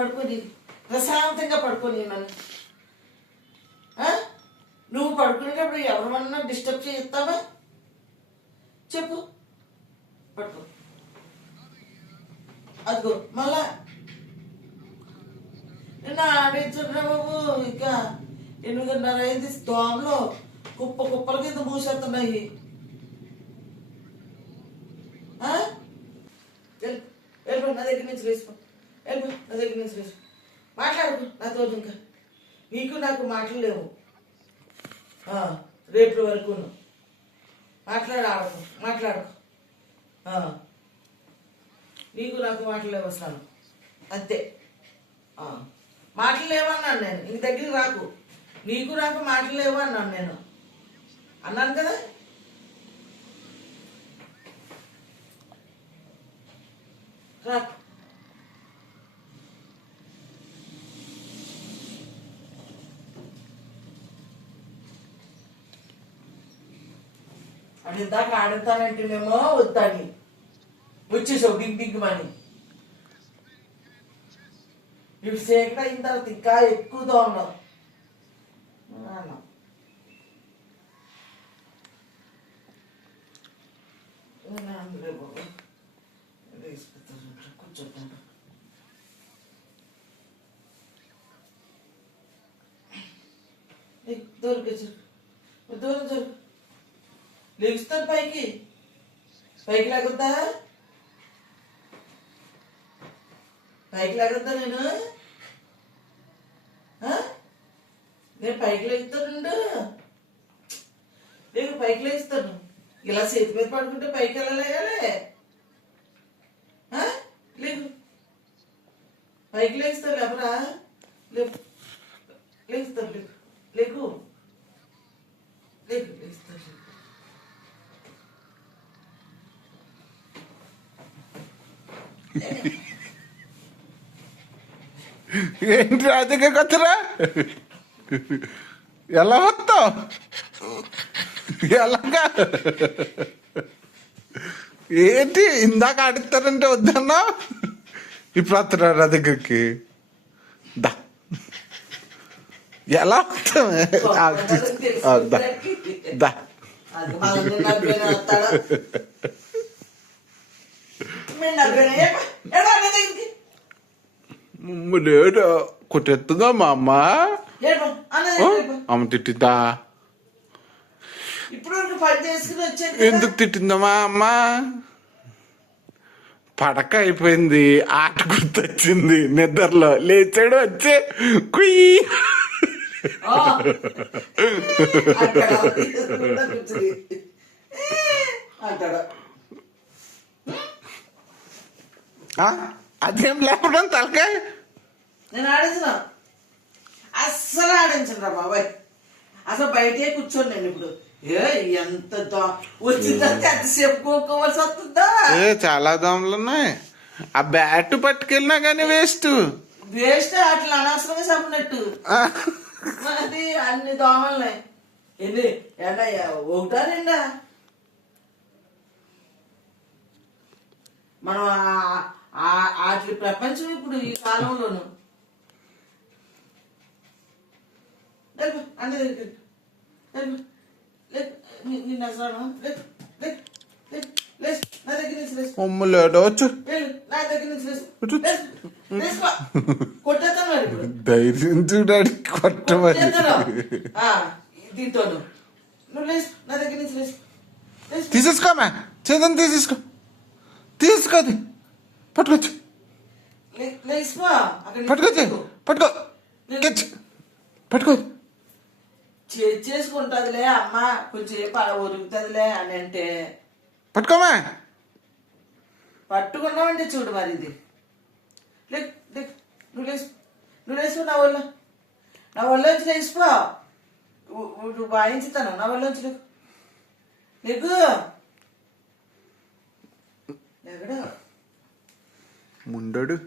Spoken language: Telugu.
పడుకొని ప్రశాంతంగా పడుకొని మనం ఆ? నువ్వు పడుకునేటప్పుడు ఎవరమన్నా డిస్టర్బ్ చేస్తావా? చెప్పు. పడుకో. అదిగో మళ్ళా. నిన్న ఆడించున్నా బాబు ఇంకా ఎనిమిదిన్నర అయింది దోమలో కుప్ప కుప్పల కింద మూసేస్తున్నాయి. ఆ? వెళ్ళిపో నా దగ్గర నుంచి వేసుకో వెళ్ళిపో నా దగ్గర నుంచి మాట్లాడుకో నాతో ఇంకా. నీకు నాకు మాటలు లేవు. రేపు వరకు మాట్లాడు మాట్లాడకు మాట్లాడుకో నీకు నాకు మాటలు లేవు వస్తాను. అంతే. మాటలు లేవన్నాను నేను. ఇంక దగ్గరికి రాకు. నీకు నాకు మాటలు లేవు అన్నాను నేను. అన్నాను కదా? రాకు. అది ఇందాక ఆడతానంటేనేమో వద్దని. వచ్చేసావు డింగ్ డింగ్ మని. ఇప్పుడు సేకట అయిన తర్వాత ఇంకా ఎక్కువ దోమలు. అన్నా. నేను లెగుస్తాను పైకి. పైకి లాగొద్దా పైకి లాగొద్దా నేను? నేను పైకి లేగుతానుండు నేను పైకి లేస్తాను. ఇలా చేతి మీద పడుకుంటే పైకి వెళ్ళలేయాలి లేవు పైకి లేస్తాను ఎవరా లేవు లేస్తాను లేకు లేకు లేకు లేస్తాను. ఏంటి రాజకీయ కొత్తరా ఎలా వస్తావు ఎలాగా ఏంటి ఇందాక ఆడిస్తారంటే వద్దన్నా ఇప్పుడు వస్తున్నా నా దగ్గరికి దా ఎలా వస్తావు దా దా ఏమ్మా నా దగ్గరికి? లేడు. కొట్టెత్తుందా మా అమ్మ. అమ్మ తిట్టిద్దా? ఇప్పుడు వరకు పని చేసుకుని వచ్చాను. ఎందుకు తిట్టిందా మా అమ్మ? పడక అయిపోయింది. ఆట గుర్తొచ్చింది. నిద్రలో లేచాడు వచ్చి. కుయ్యి. అంటాడు ఆ? అదేం లేకపోవడం తలకాయ? నేను ఆడించిన. అస్సలు ఆడించను రా బాబాయ్. అసలు బయటే కూర్చోను నేను ఇప్పుడు. ఏ ఎంత దో- వచ్చిందంటే ఎంతసేపు కూకోవాల్సి వస్తుందా? ఏ చాలా దోమలు ఉన్నాయి. ఆ బ్యాట్ పట్టుకెళ్ళినా కానీ వేస్ట్. వేస్ట్ అట్లా అనవసరంగా చెప్పినట్టు. మరి అన్ని దోమలున్నాయి. ఎన్ని? ఎన్నయ్యా ఒకటా రెండా? మనం వాటి ప్రపంచం ఇప్పుడు ఈ కాలంలోను. ధైర్యం చూడాలి కొట్టమని. దీంతోను. తీసేసుకోమా చేద్దాం తీసేసుకో తీసుకోది పట్టుకోవచ్చు తీసుకో. పట్టుకో. పట్టుకో. చేసుకుంటదిలే అమ్మ కొంచెం ఒరుగుతుందిలే అని అంటే. పట్టుకోమా? పట్టుకున్నామంటే చూడు మరి ఇది. నువ్వు లేచి నువ్వు లేచిపో నా ఒళ్ళో. నా ఒళ్ళోంచి లేచిపో నువ్వు వాయించుతాను నా ఒళ్ళోంచి లేకు मुंडड